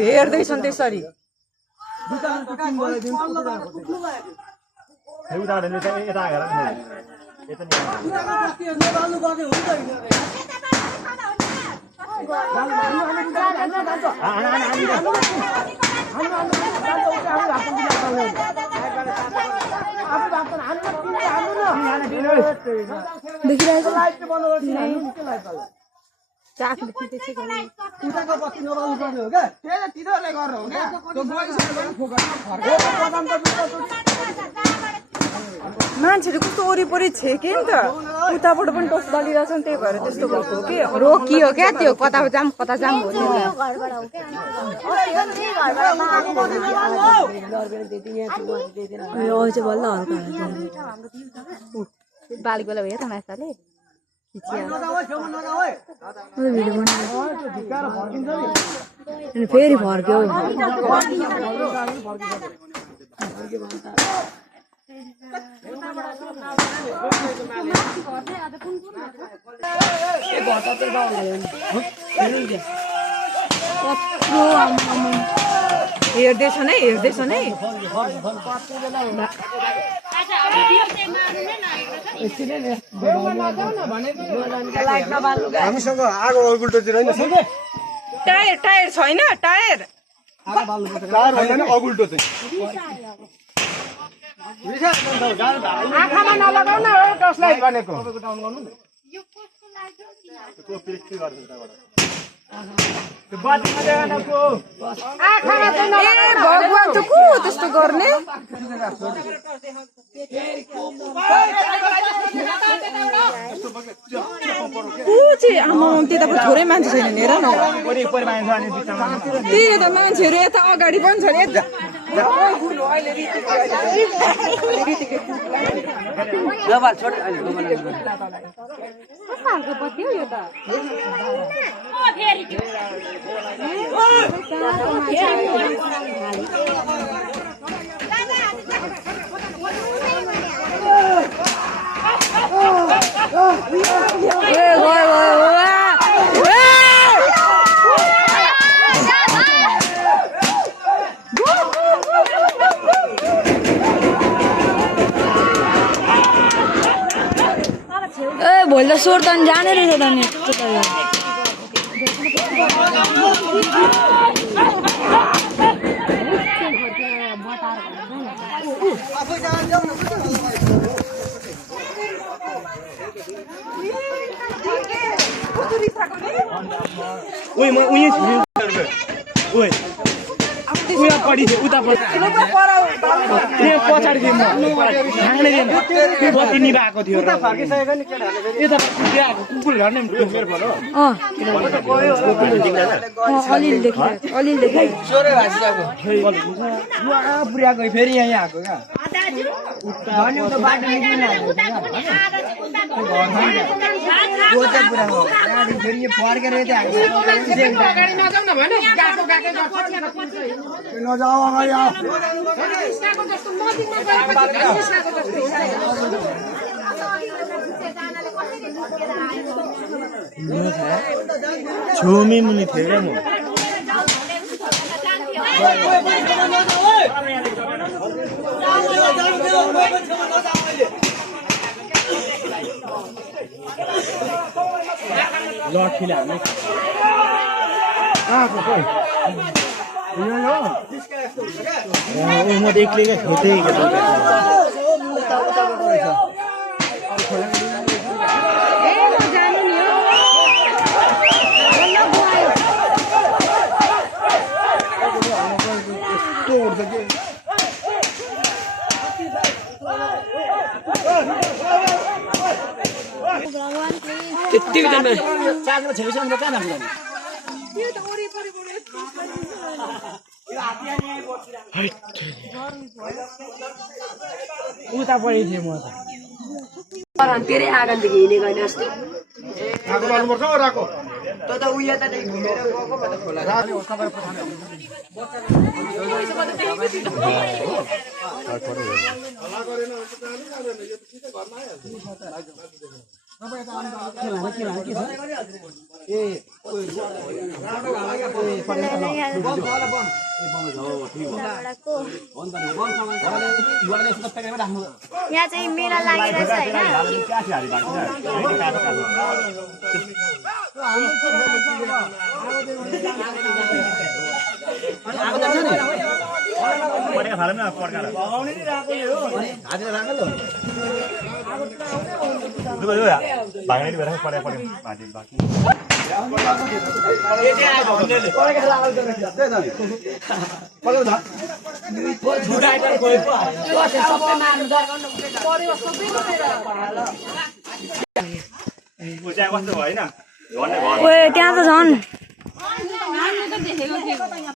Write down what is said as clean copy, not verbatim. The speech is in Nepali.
हेर्दैछन् त्यसरी मान्छेले कस्तो वरिपरि छेके नि त उताबाट पनि टोस बलिरहेछन् त्यही भएर त्यस्तो भएको हो कि रोकियो क्या त्यो कता जाम हो बालीको भयो त माछाले फेरि फर्क्यो हेर्दैछन् है हामीसँग आगो अगुल्टो चाहिँ छैन टायर छैन टायर अगुल्टो चाहिँ आँखामा नलगाउ न हो टर्चलाइट भनेको भगवान त को त्यस्तो गर्ने आमा त्यता पनि थोरै मान्छे छैन हेर न त्यही त मान्छेहरू यता अगाडि पनि छ भोलि त सोर्तन जाने रहेछ त नि पछाडि बत्ती निभाएको थियो कुकुर घर पुर्याएको फेरि यहाँ आएको क्या छुमी मुनि थियो म लठीले हामी म त एक्लै खोज्दै उता पढेको थिएँ म त तेरै आँगनदेखि हिँडेको होइन अस्ति आगो गर्नुपर्छ राको त उयो त घुमेर गएको म त खोला यहाँ चाहिँ मेला लागिरहेछ हैन त्यहाँ त झन्